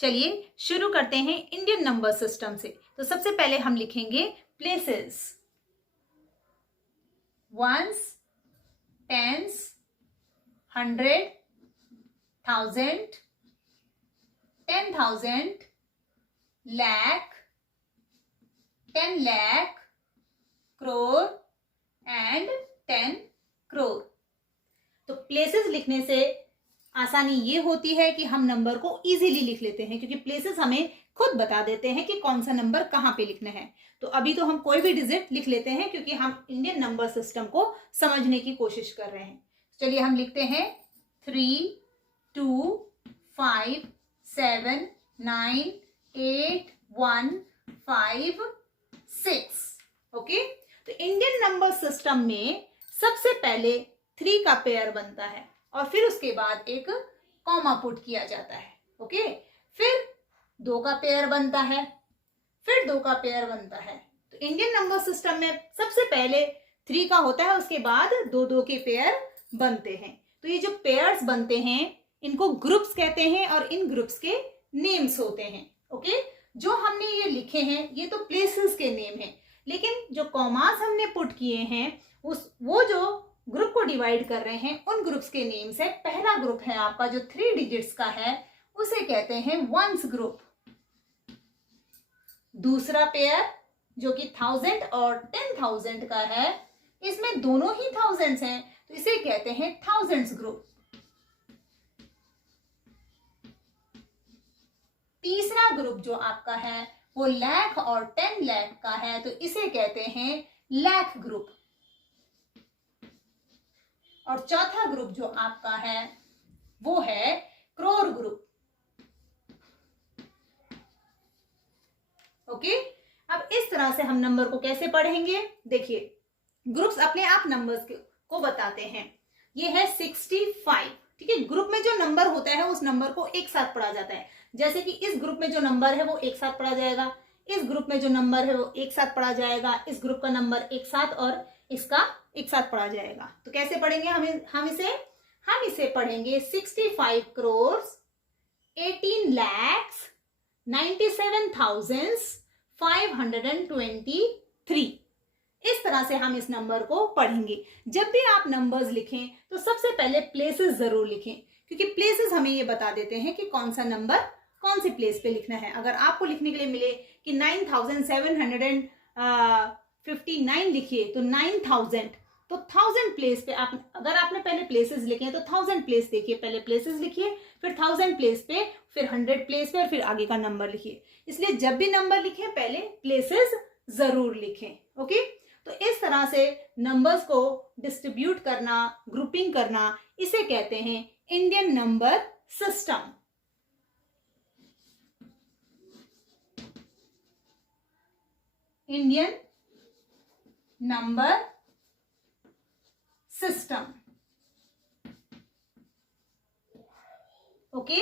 चलिए शुरू करते हैं इंडियन नंबर सिस्टम से। तो सबसे पहले हम लिखेंगे places, ones, tens, 100, 1000, 10,000, lakh, 10 lakh, crore and 10 crore। तो प्लेसेस लिखने से आसानी ये होती है कि हम नंबर को इजीली लिख लेते हैं, क्योंकि प्लेसेस हमें खुद बता देते हैं कि कौन सा नंबर कहाँ पे लिखना है। तो अभी तो हम कोई भी डिजिट लिख लेते हैं क्योंकि हम इंडियन नंबर सिस्टम को समझने की कोशिश कर रहे हैं। चलिए हम लिखते हैं 3, 2, 5, 7, 9, 8, 1, 5, 6। ओके, तो इंडियन नंबर सिस्टम में सबसे पहले 3 का पेयर बनता है और फिर उसके बाद एक कॉमा पुट किया जाता है। ओके, फिर 2 का पेयर बनता है, फिर 2 का पेयर बनता है। तो इंडियन नंबर सिस्टम में सबसे पहले 3 का होता है, उसके बाद 2-2 के पेयर बनते हैं। तो ये जो पेयर्स बनते हैं इनको ग्रुप्स कहते हैं और इन ग्रुप्स के नेम्स होते हैं। ओके, जो हमने ये लिखे हैं ये तो प्लेसेस के नेम हैं, लेकिन जो कॉमास हमने पुट किए हैं वो जो ग्रुप को डिवाइड कर रहे हैं उन ग्रुप्स के नेम्स है। पहला ग्रुप है आपका जो 3 डिजिट्स का है, उसे कहते हैं वंस ग्रुप। दूसरा पेयर जो कि 1000 और 10,000 का है, इसमें दोनों ही थाउजेंड्स हैं, तो इसे कहते हैं थाउजेंड्स ग्रुप। तीसरा ग्रुप जो आपका है वो लाख और 10 लाख का है, तो इसे कहते हैं लाख ग्रुप। और चौथा ग्रुप जो आपका है वो है क्रोर ग्रुप। ओके, अब इस तरह से हम नंबर को कैसे पढ़ेंगे, देखिए ग्रुप्स अपने आप नंबर्स को बताते हैं। ये है 65, ठीक है। ग्रुप में जो नंबर होता है उस नंबर को एक साथ पढ़ा जाता है। जैसे कि इस ग्रुप में जो नंबर है वो एक साथ पढ़ा जाएगा, इस ग्रुप में जो नंबर है वो एक साथ पढ़ा जाएगा, इस ग्रुप का नंबर एक साथ और इसका एक साथ पढ़ा जाएगा। तो कैसे पढ़ेंगे हम इसे पढ़ेंगे 65 crores 18 lakhs 97,523। इस तरह से हम इस नंबर को पढ़ेंगे। जब भी आप नंबर्स लिखें तो सबसे पहले प्लेसेस जरूर लिखें, क्योंकि प्लेसेस हमें ये बता देते हैं कि कौन सा नंबर कौन से प्लेस पे लिखना है। अगर आपको लिखने के लिए मिले कि 9759 लिखिए तो 9000, तो 1000 प्लेस पे अगर आपने पहले प्लेसेस लिखे हैं तो 1000 प्लेस देखिए, पहले प्लेसेस लिखिए, फिर 1000 प्लेस पे, फिर 100 प्लेस पे और फिर आगे का नंबर लिखिए। इसलिए जब भी नंबर लिखें पहले प्लेसेस जरूर लिखें। ओके, तो इस तरह से नंबर्स को डिस्ट्रीब्यूट करना, ग्रुपिंग करना, इसे कहते हैं Indian number system. Indian number system. Okay,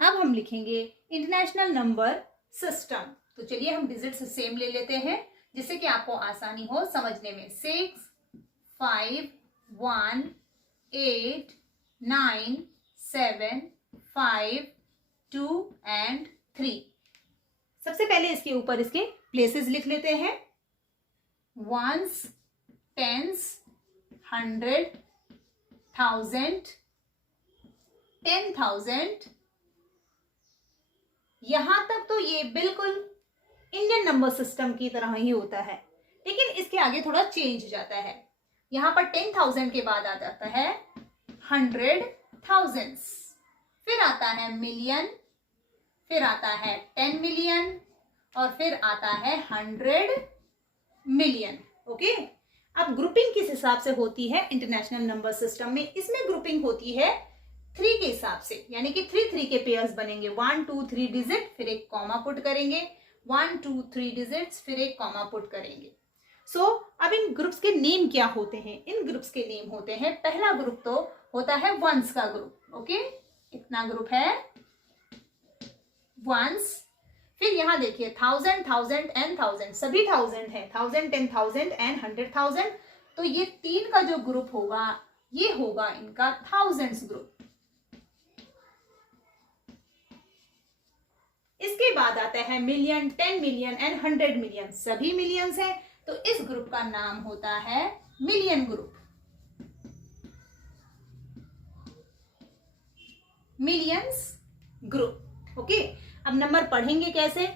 अब हम लिखेंगे इंटरनेशनल नंबर सिस्टम। तो चलिए हम डिजिट्स सेम ले लेते हैं जिससे कि आपको आसानी हो समझने में। 6, 5, 1, 8, 9, 7, 5, 2 एंड 3। सबसे पहले इसके ऊपर इसके प्लेसेस लिख लेते हैं। Ones, tens, 100, 1000, 10,000। यहां तक तो ये बिल्कुल इंडियन नंबर सिस्टम की तरह ही होता है, लेकिन इसके आगे थोड़ा चेंज जाता है। यहां पर 10,000 के बाद आ जाता है 100,000, फिर आता है मिलियन, फिर आता है 10 मिलियन और फिर आता है 100 मिलियन। ओके, अब ग्रुपिंग किस हिसाब से होती है इंटरनेशनल नंबर सिस्टम में? इसमें ग्रुपिंग होती है 3 के हिसाब से, यानी कि 3 के पेयर्स बनेंगे। 1, 2, 3 डिजिट, फिर एक कॉमा पुट करेंगे, 1, 2, 3 डिजिट्स, फिर एक कॉमा पुट करेंगे। सो अब इन ग्रुप्स के नेम क्या होते हैं? इन ग्रुप्स के नेम होते हैं, पहला ग्रुप तो होता है वंस का ग्रुप। ओके, इतना ग्रुप है वंस। फिर यहां देखिए 1000, 1000 एंड 1000, सभी 1000 है, 1000, 10,000 एंड 100,000। तो ये 3 का जो ग्रुप होगा ये होगा इनका थाउजेंड्स ग्रुप। इसके बाद आता है मिलियन, 10 मिलियन एंड 100 मिलियन, सभी मिलियंस हैं, तो इस ग्रुप का नाम होता है million group, millions group. Okay, अब नंबर पढ़ेंगे कैसे,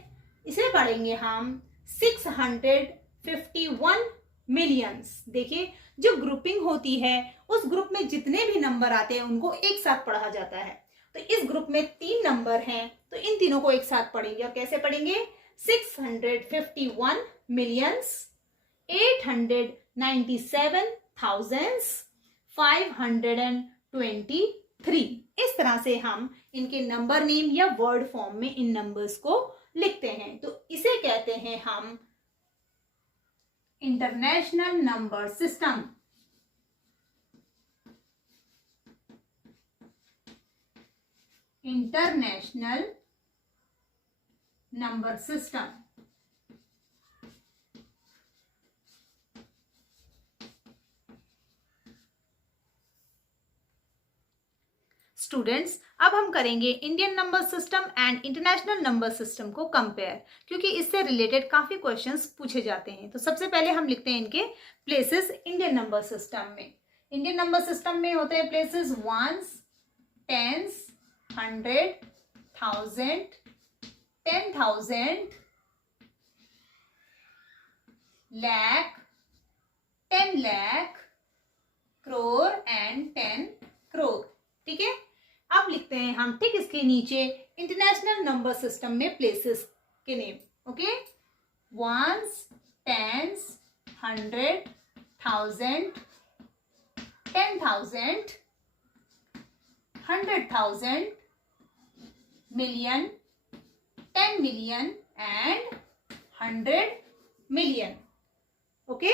इसे पढ़ेंगे हम 651 मिलियंस। देखिए, जो ग्रुपिंग होती है उस ग्रुप में जितने भी नंबर आते हैं उनको एक साथ पढ़ा जाता है। तो इस ग्रुप में 3 नंबर हैं, तो इन तीनों को एक साथ पढ़ेंगे। और कैसे पढ़ेंगे, 651 मिलियंस 897,523। इस तरह से हम इनके नंबर नेम या वर्ड फॉर्म में इन नंबर्स को लिखते हैं। तो इसे कहते हैं हम international number system. International number system. Students, अब हम करेंगे Indian number system and international number system को कंपेयर, क्योंकि इससे रिलेटेड काफी क्वेश्चंस पूछे जाते हैं। तो सबसे पहले हम लिखते हैं इनके प्लेसेस इंडियन नंबर सिस्टम में। इंडियन नंबर सिस्टम में होते हैं places ones, tens, 100, 1000, 10,000, lakh, 10 lakh, crore and 10 crore। ठीक है, अब लिखते हैं हम ठीक इसके नीचे इंटरनेशनल नंबर सिस्टम में प्लेसेस के name. Okay, ones, tens, 100, 1000, 10,000, 100,000, million, 10 million and 100 million. Okay,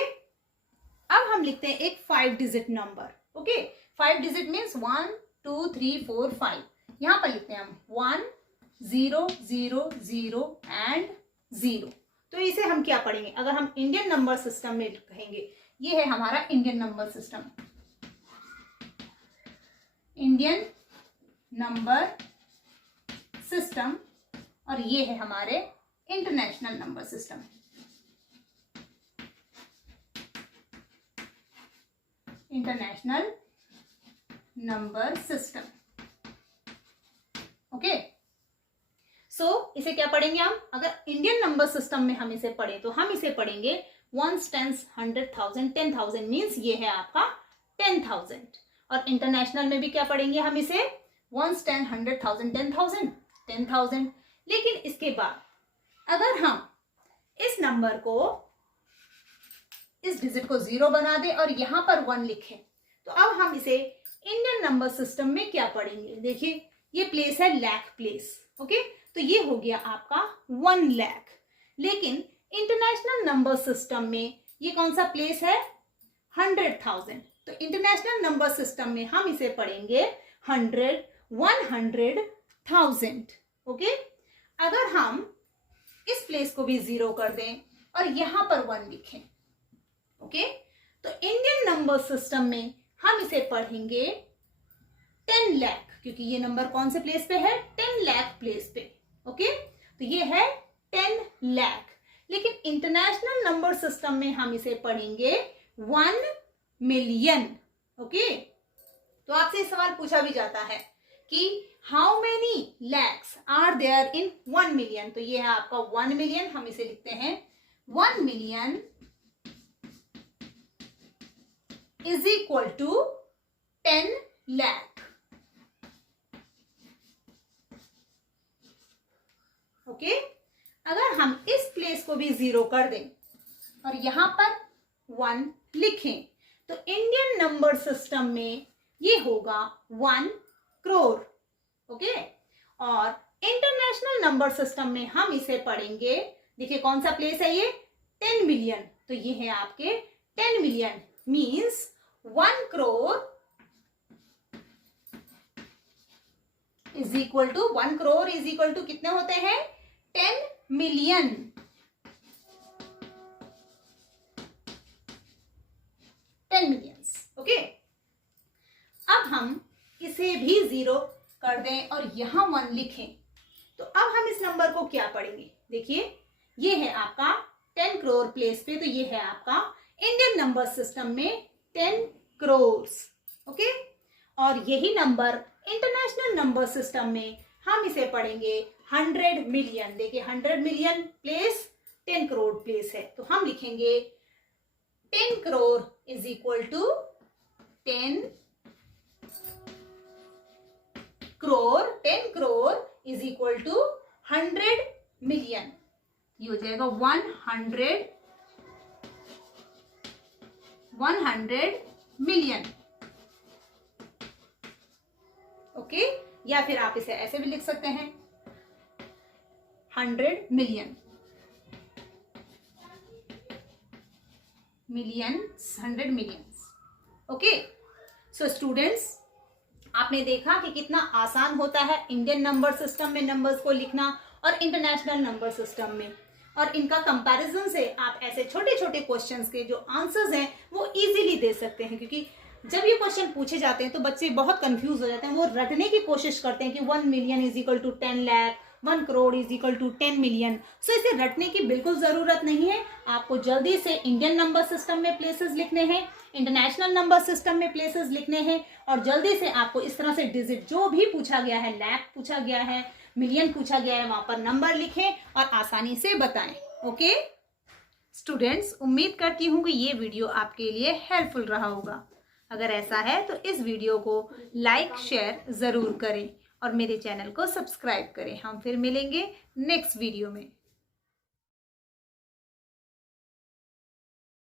अब हम लिखते हैं एक 5 digit number. Okay, 5 digit means 1 2 3 4 5। यहां पर लिखते हैं हम 1 0 0 0 एंड 0। तो इसे हम क्या पढ़ेंगे, अगर हम इंडियन नंबर सिस्टम में कहेंगे, ये है हमारा Indian number system, Indian number system, और ये है हमारे international number system. International number system. Okay, so इसे क्या पढ़ेंगे हम, अगर इंडियन नंबर सिस्टम में हम इसे पढ़ें तो हम इसे पढ़ेंगे वंस, टेंस, 100,000, 10,000 मीन्स ये है आपका 10,000। और इंटरनेशनल में भी क्या पढ़ेंगे हम इसे वंस, 10, 100,000, 10,000, 10,000। लेकिन इसके बाद अगर हम इस नंबर को, इस डिजिट को 0 बना दे और यहां पर 1 लिखें, तो अब हम इसे इंडियन नंबर सिस्टम में क्या पढ़ेंगे। देखिए, ये प्लेस है लैख प्लेस। ओके, तो ये हो गया आपका 1 लाख। लेकिन इंटरनेशनल नंबर सिस्टम में ये कौन सा प्लेस है, 100,000। तो इंटरनेशनल नंबर सिस्टम में हम इसे पढ़ेंगे 100, 100,000। ओके, अगर हम इस प्लेस को भी 0 कर दें और यहां पर 1 लिखें, ओके, तो इंडियन नंबर सिस्टम में हम इसे पढ़ेंगे 10 लाख, क्योंकि ये नंबर कौन से प्लेस पे है, 10 लाख प्लेस पे। ओके, तो ये है 10 लाख। लेकिन इंटरनेशनल नंबर सिस्टम में हम इसे पढ़ेंगे 1 मिलियन। ओके, तो आपसे सवाल पूछा भी जाता है कि how many lakhs are there in 1 million. तो ये है आपका 1 मिलियन, हम इसे लिखते हैं 1 million is equal to 10 lakh. Okay, अगर हम इस प्लेस को भी 0 कर दें और यहां पर 1 लिखें, तो इंडियन नंबर सिस्टम में ये होगा 1 करोड़। ओके, और इंटरनेशनल नंबर सिस्टम में हम इसे पढ़ेंगे, देखिए कौन सा प्लेस है ये, 10 मिलियन। तो ये है आपके 10 million means 1 crore is equal to 1 crore is equal to कितने होते हैं, 10 मिलियन। 10 मिलियंस। ओके, अब हम इसे भी 0 कर दें और यहां 1 लिखें, तो अब हम इस नंबर को क्या पढ़ेंगे, देखिए ये है आपका 10 करोड़ प्लेस पे, तो ये है आपका इंडियन नंबर सिस्टम में 10 करोड़, ओके। और यही नंबर इंटरनेशनल नंबर सिस्टम में हम इसे पढ़ेंगे 100 मिलियन। देखिए 100 मिलियन प्लेस 10 करोड़ प्लेस है, तो हम लिखेंगे 10 crore is equal to 10 crore, 10 crore is equal to 100 million. ये हो जाएगा 100 मिलियन, ओके। या फिर आप इसे ऐसे भी लिख सकते हैं 100 million, millions, 100 millions, okay. So students, आपने देखा कि कितना आसान होता है इंडियन नंबर सिस्टम में नंबर्स को लिखना और इंटरनेशनल नंबर सिस्टम में, और इनका कंपैरिजन से आप ऐसे छोटे छोटे क्वेश्चंस के जो आंसर्स हैं वो इजीली दे सकते हैं। क्योंकि जब ये क्वेश्चन पूछे जाते हैं तो बच्चे बहुत कंफ्यूज हो जाते हैं, वो रटने की कोशिश करते हैं कि 1 million is equal to 10 lakh, 1 crore is equal to 10 million. So इसे रटने की बिल्कुल जरूरत नहीं है। आपको जल्दी से इंडियन नंबर सिस्टम में प्लेसेस लिखने हैं, इंटरनेशनल नंबर सिस्टम में प्लेसेस लिखने हैं, और जल्दी से आपको इस तरह से डिजिट जो भी पूछा गया है, लाख पूछा गया है, मिलियन पूछा गया है, वहां पर नंबर लिखें और आसानी से बताएं, ओके। स्टूडेंट्स, उम्मीद करती हूँ कि ये वीडियो आपके लिए हेल्पफुल रहा होगा। अगर ऐसा है तो इस वीडियो को लाइक शेयर ज़रूर करें और मेरे चैनल को सब्सक्राइब करें। हम फिर मिलेंगे नेक्स्ट वीडियो में।